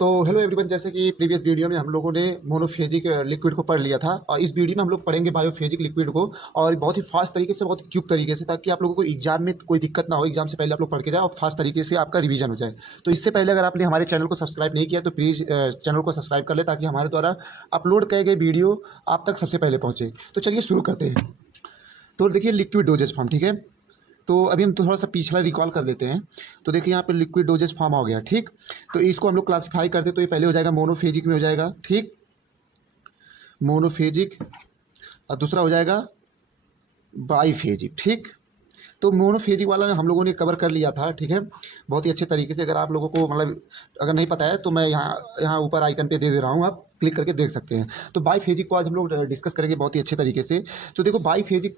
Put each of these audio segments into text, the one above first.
तो hello everyone, जैसे कि प्रीवियस वीडियो में हम लोगों ने मोनोफेजिक लिक्विड को पढ़ लिया था और इस वीडियो में हम लोग पढ़ेंगे बायोफेजिक लिक्विड को और बहुत ही फास्ट तरीके से, बहुत ही क्विक तरीके से, ताकि आप लोगों को एग्जाम में कोई दिक्कत ना हो। एग्जाम से पहले आप लोग पढ़ के जाए और फास्ट तरीके से आपका रिवीजन हो जाए। तो इससे पहले अगर आपने हमारे चैनल को सब्सक्राइब नहीं किया तो प्लीज़ चैनल को सब्सक्राइब कर ले, ताकि हमारे द्वारा अपलोड किए गए वीडियो आप तक सबसे पहले पहुँचे। तो चलिए शुरू करते हैं। तो देखिए लिक्विड डोजेज फॉर्म, ठीक है। तो अभी हम थोड़ा सा पिछला रिकॉल कर लेते हैं। तो देखिए यहाँ पे लिक्विड डोजेज फॉर्म हो गया, ठीक। तो इसको हम लोग क्लासिफाई करते हैं, तो ये पहले हो जाएगा मोनोफेजिक में हो जाएगा, ठीक, मोनोफेजिक। और दूसरा हो जाएगा बाईफेजिक, ठीक। तो मोनोफेजिक वाला हम लोगों ने कवर कर लिया था, ठीक है, बहुत ही अच्छे तरीके से। अगर आप लोगों को मतलब अगर नहीं पता है तो मैं यहाँ यहाँ ऊपर आइकन पे दे दे रहा हूँ, आप क्लिक करके देख सकते हैं। तो बाईफेजिक को आज हम लोग डिस्कस करेंगे बहुत ही अच्छे तरीके से। तो देखो बाईफेजिक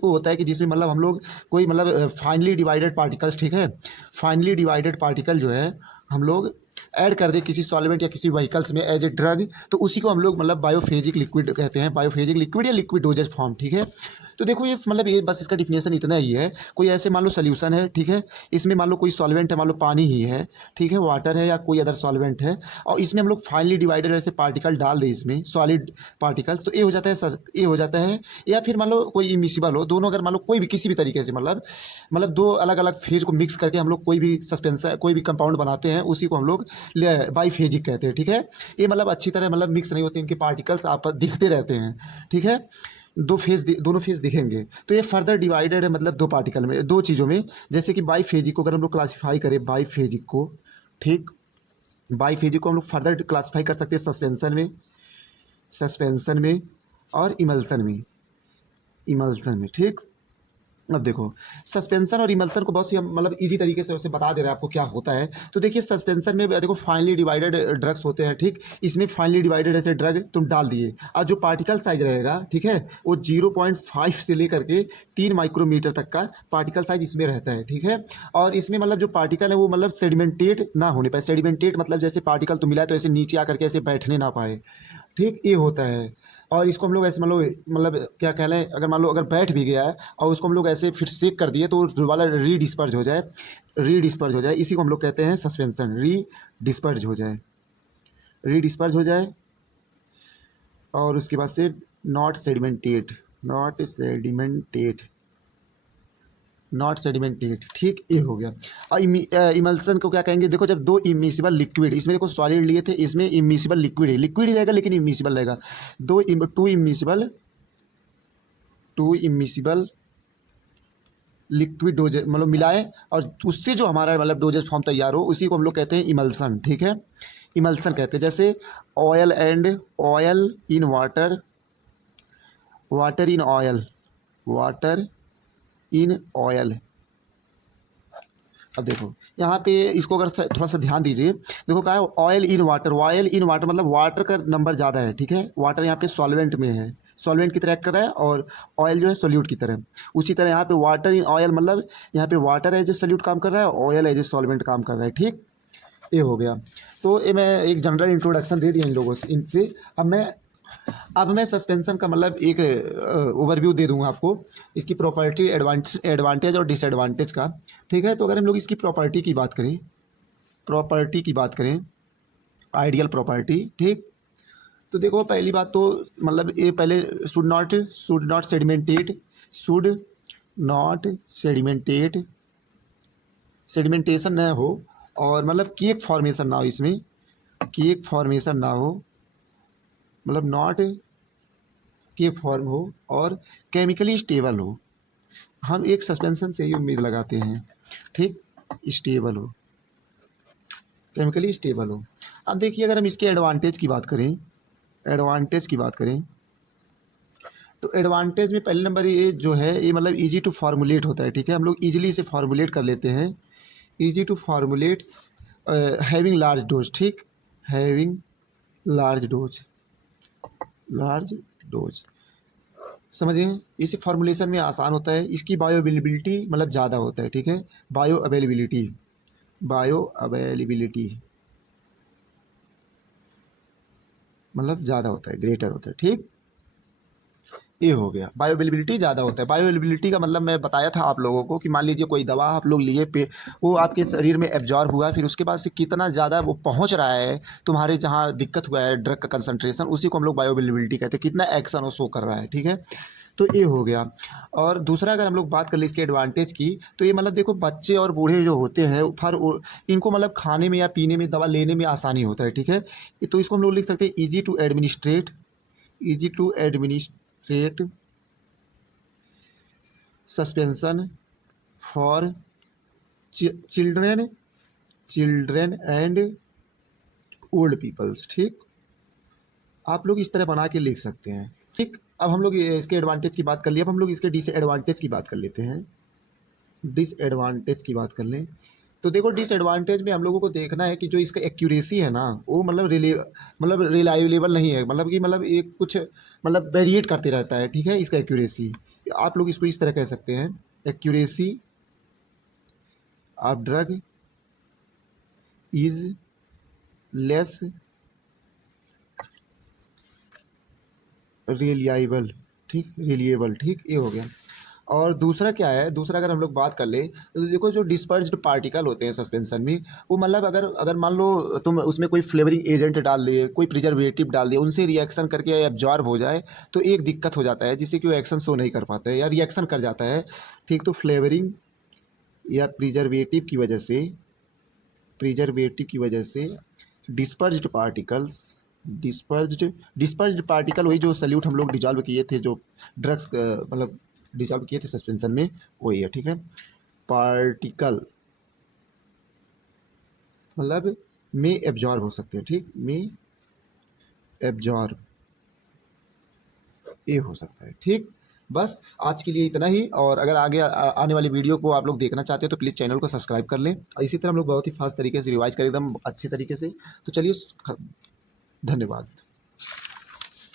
को होता है कि जिसमें मतलब हम लोग कोई मतलब फाइनली डिवाइडेड पार्टिकल्स, ठीक है, फाइनली डिवाइडेड पार्टिकल जो है हम लोग ऐड कर दे किसी सॉल्वेंट या किसी व्हीकल्स में एज ए ड्रग, तो उसी को हम लोग मतलब बायोफेजिक लिक्विड कहते हैं, बायोफेजिक लिक्विड या लिक्विड डोजेज फॉर्म, ठीक है। तो देखो ये मतलब ये बस इसका डिफिनेशन इतना ही है। कोई ऐसे मान लो सोल्यूशन है, ठीक है, इसमें मान लो कोई सॉल्वेंट है, मान लो पानी ही है, ठीक है, वाटर है या कोई अदर सॉल्वेंट है, और इसमें हम लोग फाइनली डिवाइडेड ऐसे पार्टिकल डाल दें इसमें, सॉलिड पार्टिकल्स, तो ये हो जाता है, ये हो जाता है। या फिर मान लो कोई इमिसिबल हो, दोनों अगर मान लो कोई भी किसी भी तरीके से मतलब दो अलग अलग फेज को मिक्स करके हम लोग कोई भी सस्पेंसन कोई भी कंपाउंड बनाते हैं, उसी को हम लोग बाईफेजिक कहते हैं, ठीक है। ये मतलब अच्छी तरह मतलब मिक्स नहीं होते, इनके पार्टिकल्स आप दिखते रहते हैं, ठीक है, दोनों फेज दिखेंगे। तो ये फर्दर डिवाइडेड है मतलब दो पार्टिकल में, दो चीज़ों में। जैसे कि बाईफेजिक को अगर हम लोग क्लासीफाई करें, बाईफेजिक को, ठीक, बाईफेजिक को हम लोग फर्दर क्लासीफाई कर सकते हैं सस्पेंशन में और इमल्सन में, ठीक। अब देखो सस्पेंशन और इमल्सन को बहुत सी हम मतलब इजी तरीके से उसे बता दे रहे हैं आपको क्या होता है। तो देखिए सस्पेंशन में देखो फाइनली डिवाइडेड ड्रग्स होते हैं, ठीक। इसमें फाइनली डिवाइडेड ऐसे ड्रग तुम डाल दिए और जो पार्टिकल साइज रहेगा, ठीक है, वो 0.5 से लेकर के 3 माइक्रोमीटर तक का पार्टिकल साइज इसमें रहता है, ठीक है। और इसमें मतलब जो पार्टिकल है वो मतलब सेडिमेंटेट ना होने पाए। सेडिमेंटेट मतलब जैसे पार्टिकल तुम मिला तो ऐसे नीचे आकर के ऐसे बैठने ना पाए, ठीक, ये होता है। और इसको हम लोग ऐसे मतलब क्या कह लें, अगर मान लो अगर बैठ भी गया है और उसको हम लोग ऐसे फिर सेक कर दिए तो जो वाला री डिस्पर्ज हो जाए, इसी को हम लोग कहते हैं सस्पेंशन, री डिस्पर्ज हो जाए। और उसके बाद से नॉट सेडिमेंटेड, ठीक, ये हो गया। और इमल्सन को क्या कहेंगे, देखो जब दो इमिसिबल लिक्विड, इसमें देखो सॉलिड लिए थे, इसमें इमिसिबल लिक्विड है, लिक्विड ही रहेगा लेकिन इमिसिबल रहेगा। टू इमिसिबल लिक्विड डोजेज मतलब मिलाए और उससे जो हमारा मतलब डोजेज फॉर्म तैयार हो, उसी को हम लोग कहते हैं इमल्सन, ठीक है, इमल्सन कहते हैं। जैसे oil in water, water in oil. अब देखो यहाँ पे इसको अगर थोड़ा सा ध्यान दीजिए, देखो क्या है, ऑयल इन वाटर मतलब वाटर का नंबर ज़्यादा है, ठीक है, वाटर यहाँ पे सॉल्वेंट में है, सॉल्वेंट की तरह एक्ट कर रहा है, और ऑयल जो है सोल्यूट की तरह। उसी तरह यहाँ पे वाटर इन ऑयल मतलब यहाँ पे वाटर एज ए सोल्यूट काम कर रहा है, ऑयल एज ए सॉल्वेंट काम कर रहा है, ठीक, ये हो गया। तो ये मैं एक जनरल इंट्रोडक्शन दे दिया इन लोगों से, इनसे। अब मैं सस्पेंशन का मतलब एक ओवरव्यू दे दूंगा आपको, इसकी प्रॉपर्टी, एडवांटेज और डिसएडवांटेज का, ठीक है। तो अगर हम लोग इसकी प्रॉपर्टी की बात करें, आइडियल प्रॉपर्टी, ठीक। तो देखो पहली बात तो मतलब ये पहले शुड नॉट सेडिमेंटेशन न हो, और मतलब केक फॉर्मेशन ना हो, इसमें केक फॉर्मेशन ना हो, मतलब नॉट के फॉर्म हो, और केमिकली स्टेबल हो। हम एक सस्पेंशन से ही उम्मीद लगाते हैं, ठीक, स्टेबल हो, केमिकली स्टेबल हो। अब देखिए अगर हम इसके एडवांटेज की बात करें, तो एडवांटेज में पहले नंबर ये जो है, ये मतलब इजी टू फार्मूलेट होता है, ठीक है, हम लोग इजीली इसे फार्मूलेट कर लेते हैं, easy to formulate, having large dose, ठीक, हैविंग लार्ज डोज समझिए, इसी फार्मूलेशन में आसान होता है। इसकी बायो अवेलेबिलिटी मतलब ज़्यादा होता है, ठीक है, बायो अवेलेबिलिटी मतलब ज़्यादा होता है, ग्रेटर होता है, ठीक। ये हो गया। बायोअवेलेबिलिटी ज़्यादा होता है। बायोअवेलेबिलिटी का मतलब मैं बताया था आप लोगों को कि मान लीजिए कोई दवा आप लोग लिए पे, वो आपके शरीर में एब्जॉर्ब हुआ, फिर उसके बाद से कितना ज़्यादा वो पहुंच रहा है तुम्हारे जहाँ दिक्कत हुआ है ड्रग का कंसंट्रेशन, उसी को हम लोग बायोअवेलेबिलिटी कहते हैं, कितना एक्शन वो शो कर रहा है। ठीक है, तो ये हो गया। और दूसरा अगर हम लोग बात कर ले इसके एडवांटेज की, तो ये मतलब देखो बच्चे और बूढ़े जो होते हैं इनको मतलब खाने में या पीने में, दवा लेने में आसानी होता है। ठीक है, तो इसको हम लोग लिख सकते हैं easy to administrate, easy to administrate suspension for children, children and old peoples. ठीक, आप लोग इस तरह बना के लिख सकते हैं। ठीक, अब हम लोग इसके एडवांटेज की बात कर लिए, अब हम लोग इसके डिसएडवांटेज की बात कर लेते हैं। डिसएडवांटेज की बात कर लें तो देखो डिसएडवांटेज में हम लोगों को देखना है कि जो इसका एक्यूरेसी है ना, वो मतलब रिलायबल नहीं है, मतलब कि मतलब एक कुछ मतलब वेरिएट करते रहता है। ठीक है, इसका एक्यूरेसी आप लोग इसको इस तरह कह सकते हैं, accuracy of drug is less reliable. ठीक, रिलिएबल। ठीक, ये हो गया। और दूसरा क्या है, दूसरा अगर हम लोग बात कर ले तो देखो जो डिस्पर्स्ड पार्टिकल होते हैं सस्पेंशन में, वो मतलब अगर अगर मान लो तुम उसमें कोई फ्लेवरिंग एजेंट डाल दिए, कोई प्रिजर्वेटिव डाल दिए, उनसे रिएक्शन करके एब्जॉर्ब हो जाए तो एक दिक्कत हो जाता है, जिससे कि वो एक्शन शो नहीं कर पाता है या रिएक्शन कर जाता है। ठीक, तो फ्लेवरिंग या प्रिजर्वेटिव की वजह से डिस्पर्स्ड पार्टिकल्स, डिस्पर्स्ड पार्टिकल वही जो सल्यूट हम लोग डिजॉल्व किए थे, जो ड्रग्स मतलब डिजॉल्व किए थे सस्पेंशन में, वही है। ठीक है, पार्टिकल मतलब में एब्जॉर्ब हो सकते हैं। ठीक, में एब्जॉर्ब ये हो सकता है। ठीक, बस आज के लिए इतना ही। और अगर आगे आने वाली वीडियो को आप लोग देखना चाहते हैं तो प्लीज़ चैनल को सब्सक्राइब कर लें, और इसी तरह हम लोग बहुत ही फास्ट तरीके से रिवाइज करें एकदम अच्छे तरीके से। तो चलिए, धन्यवाद।